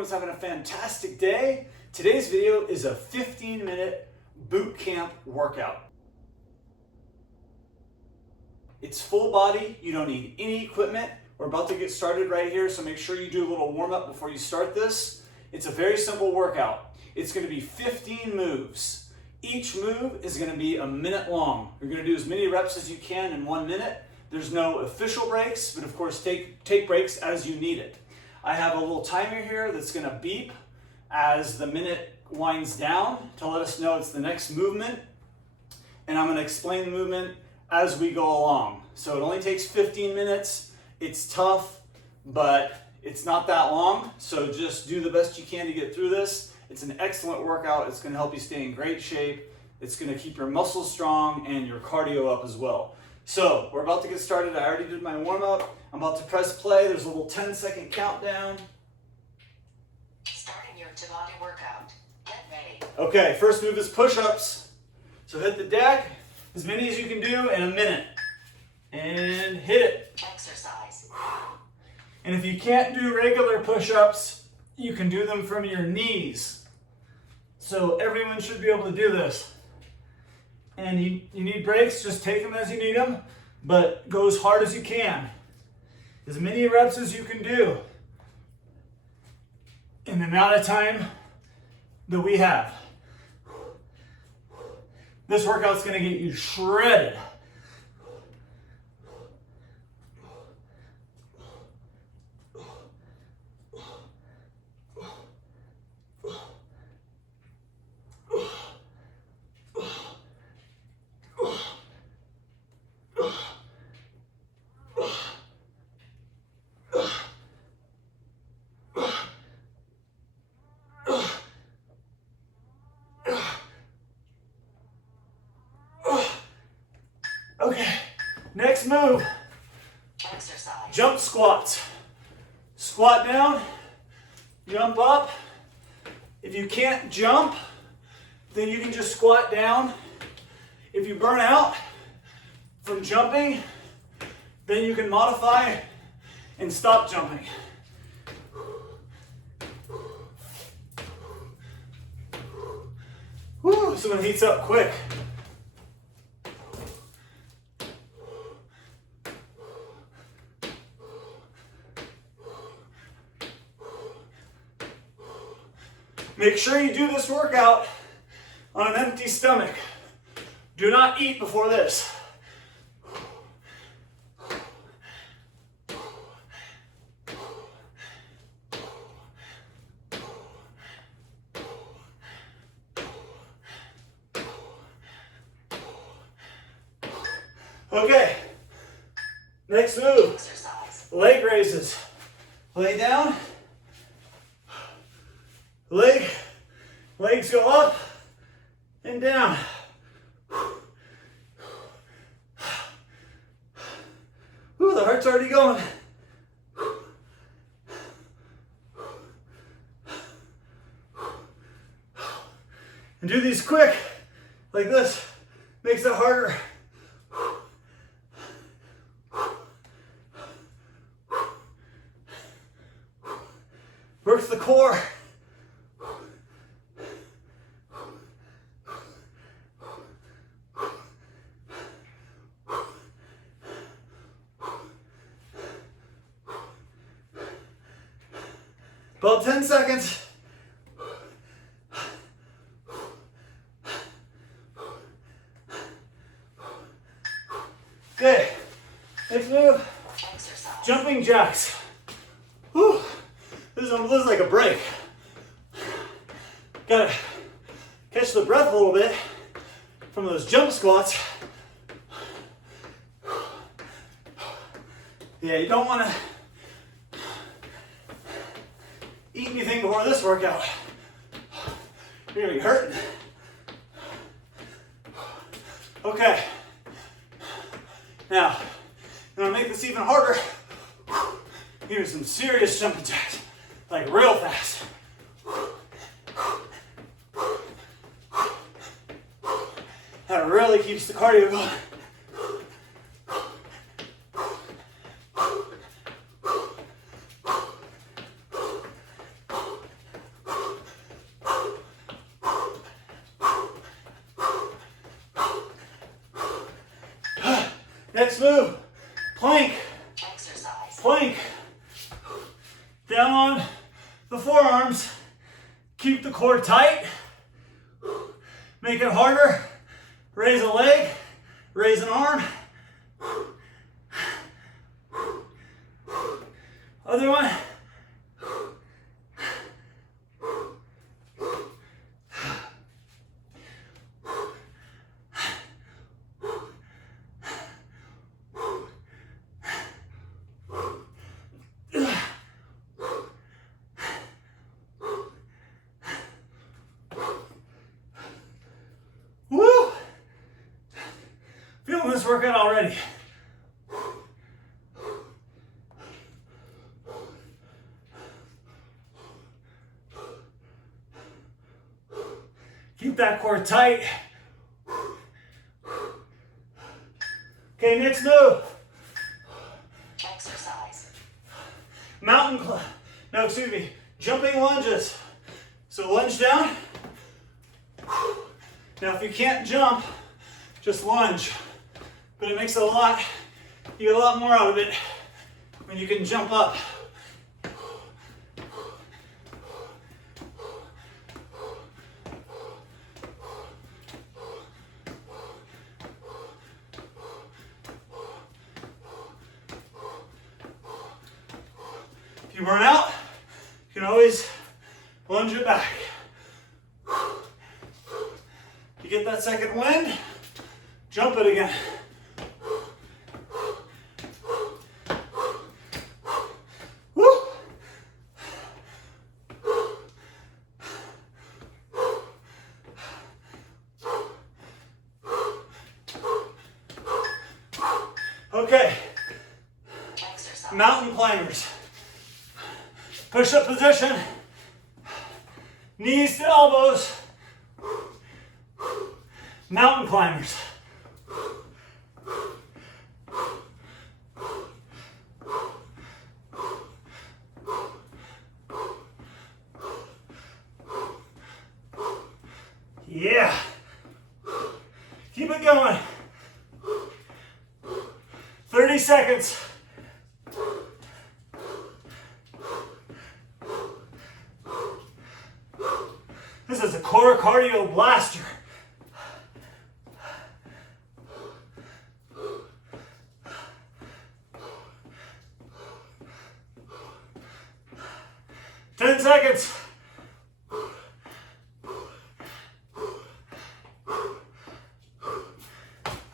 everyone's having a fantastic day. Today's video is a 15-minute boot camp workout. It's full body, you don't need any equipment. We're about to get started right here, so make sure you do a little warm up before you start this. It's a very simple workout. It's going to be 15 moves. Each move is going to be a minute long. You're going to do as many reps as you can in 1 minute. There's no official breaks, but of course take breaks as you need it. I have a little timer here that's going to beep as the minute winds down to let us know it's the next movement. And I'm going to explain the movement as we go along. So it only takes 15 minutes. It's tough, but it's not that long. So just do the best you can to get through this. It's an excellent workout. It's going to help you stay in great shape. It's going to keep your muscles strong and your cardio up as well. So we're about to get started. I already did my warm up. I'm about to press play. There's a little 10-second countdown. Starting your body workout. Get ready. Okay, first move is push-ups. So hit the deck, as many as you can do in a minute. And hit it. Exercise. And if you can't do regular push-ups, you can do them from your knees. So everyone should be able to do this. And you need breaks, just take them as you need them, but go as hard as you can. As many reps as you can do in the amount of time that we have. This workout's gonna get you shredded. Okay, next move, Exercise. jump squats. Squat down, jump up. If you can't jump, then you can just squat down. If you burn out from jumping, then you can modify and stop jumping. Woo, this one heats up quick. Make sure you do this workout on an empty stomach. Do not eat before this. Okay, next move, Exercise. leg raises. Lay down. Legs go up and down. Ooh, the heart's already going. And do these quick, like this. Makes it harder. Works the core. About 10 seconds. Okay, next move, Exercise. jumping jacks. Whew. This is like a break. Gotta catch the breath a little bit from those jump squats. Yeah, you don't want to eat anything before this workout. You're gonna be hurting. Okay. Now, I'm gonna make this even harder. Give me some serious jumping jacks, like real fast. That really keeps the cardio going. Next move, plank, Exercise. plank. Down on the forearms. Keep the core tight. Make it harder. Raise a leg, raise an arm. Other one. Woo! Feeling this workout already. Keep that core tight. Okay, next move. Exercise. Jumping lunges. So lunge down. Now if you can't jump, just lunge. But it makes it you get a lot more out of it when you can jump up. If you burn out, you can always lunge it back. You get that second wind, jump it again. Woo! Okay, Exercise. mountain climbers. Push-up position, knees to elbows, mountain climbers. Yeah, keep it going. 30 seconds. This is a core cardio blaster. Ten seconds.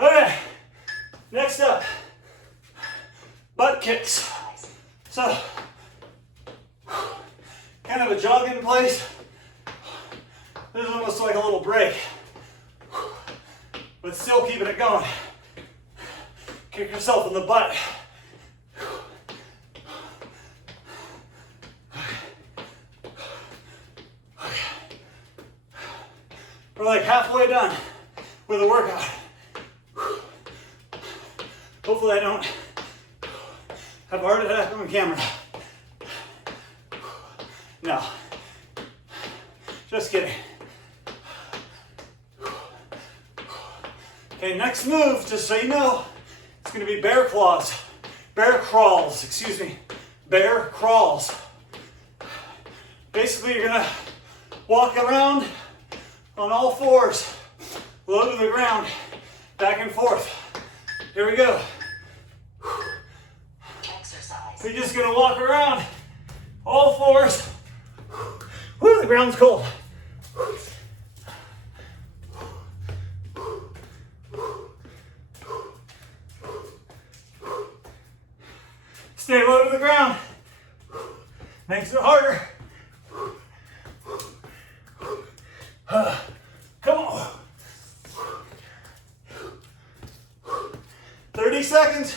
Okay, next up, butt kicks. So, kind of a jog in place. This is almost like a little break, but still keeping it going. Kick yourself in the butt. We're like halfway done with the workout. Hopefully I don't have a heart attack on camera. No, just kidding. Okay, next move, just so you know, it's gonna be bear crawls, bear crawls. Basically, you're gonna walk around on all fours, low to the ground, back and forth. Here we go. Exercise. So you're just gonna walk around all fours. Woo, the ground's cold. Stay low to the ground. Makes it harder. Come on. 30 seconds.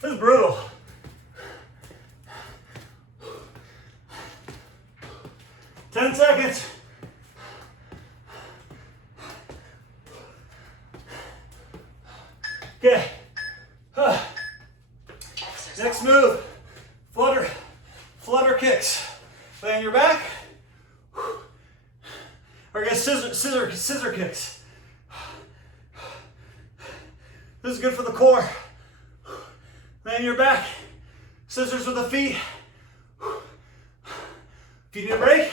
This is brutal. Ten seconds. Okay, flutter kicks. Lay on your back. Or guys, scissor kicks. This is good for the core. Lay on your back. Scissors with the feet. If you need a break,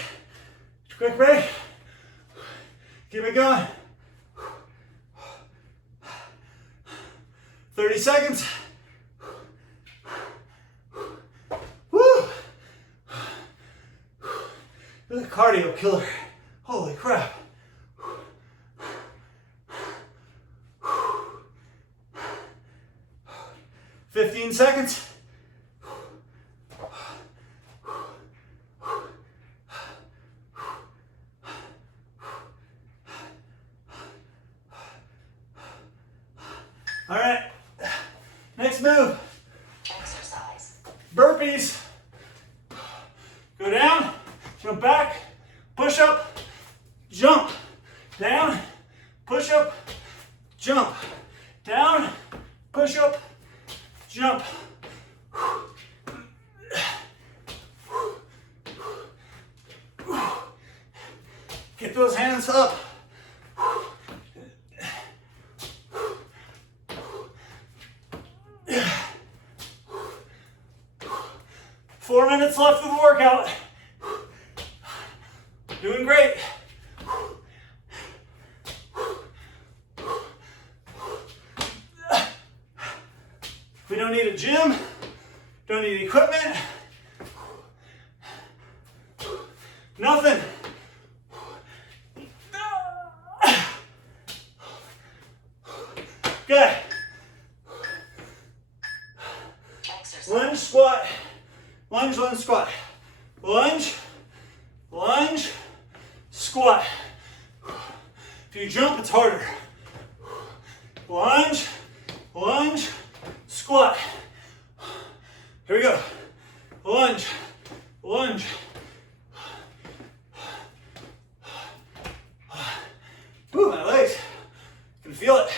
quick break. Keep it going. 30 seconds. Woo! This is a cardio killer. Holy crap. 15 seconds. All right, next move. Exercise. Burpees. Go down, jump back, push up, jump. Down, push up, jump. Down, push up, jump. Get those hands up. 4 minutes left of the workout. Doing great. We don't need a gym, don't need equipment, nothing. Good. Exercise. Lunge, squat. Lunge, lunge, squat. Lunge, lunge, squat. If you jump, it's harder. Lunge, lunge, squat. Here we go. Lunge, lunge. Ooh, my legs. I can feel it.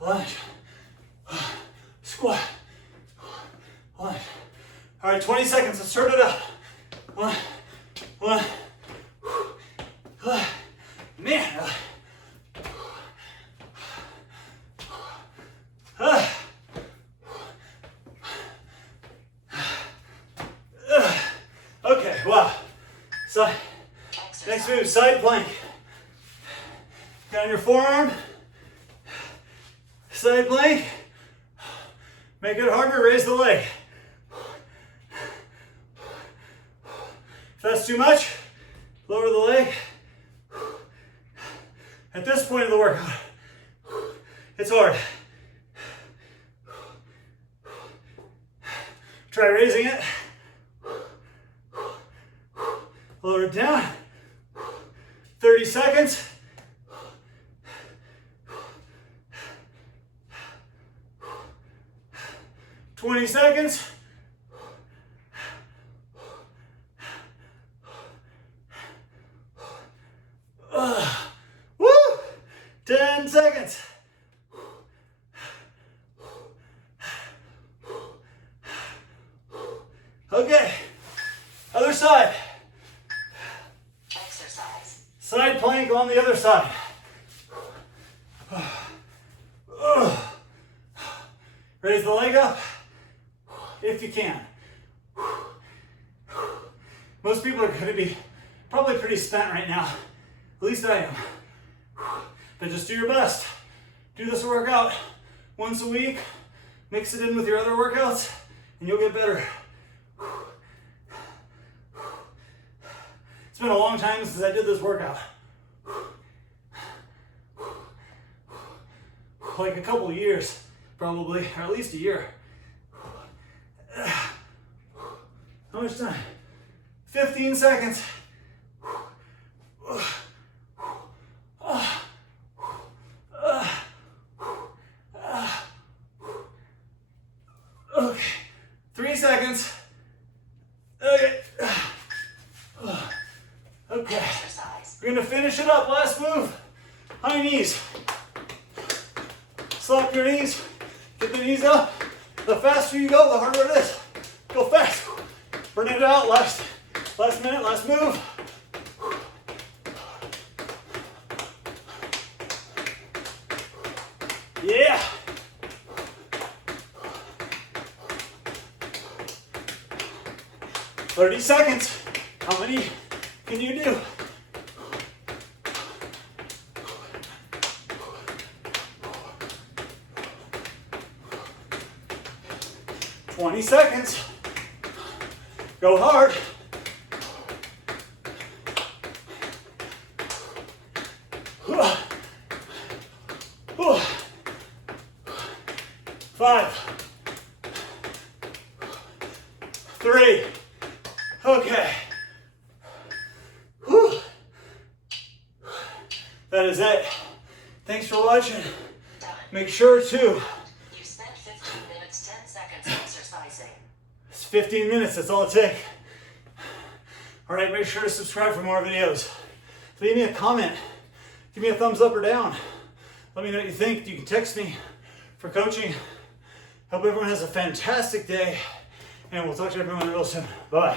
Lunge, squat, lunge. All right, 20 seconds, let's start it up. One, man. Okay, wow. So, next move, side plank. Get on your forearm. Side plank. Make it harder, raise the leg. If that's too much, lower the leg. At this point of the workout, it's hard. Try raising it. Lower it down. 30 seconds. Twenty seconds. Woo! 10 seconds. Okay, other side. Exercise. Side plank on the other side. Raise the leg up if you can. Most people are going to be probably pretty spent right now. At least I am. But just do your best. Do this workout once a week. Mix it in with your other workouts and you'll get better. It's been a long time since I did this workout. Like a couple of years, probably, or at least a year. How much time? 15 seconds. Okay, 3 seconds. Okay. Okay. Exercise. We're gonna finish it up, last move. High knees. Slap your knees. Get the knees up. The faster you go, the harder it is. Go fast. Burn it out. Last minute, last move. Yeah. "30 seconds. How many can you do? "20 seconds. Go hard. Five. 3. Okay. Whew. That is it. Thanks for watching. Make sure to. You spent 15 minutes, 10 seconds exercising. It's 15 minutes, that's all it takes. All right, make sure to subscribe for more videos. Leave me a comment. Give me a thumbs up or down. Let me know what you think. You can text me for coaching. Hope everyone has a fantastic day, and we'll talk to everyone real soon. Bye.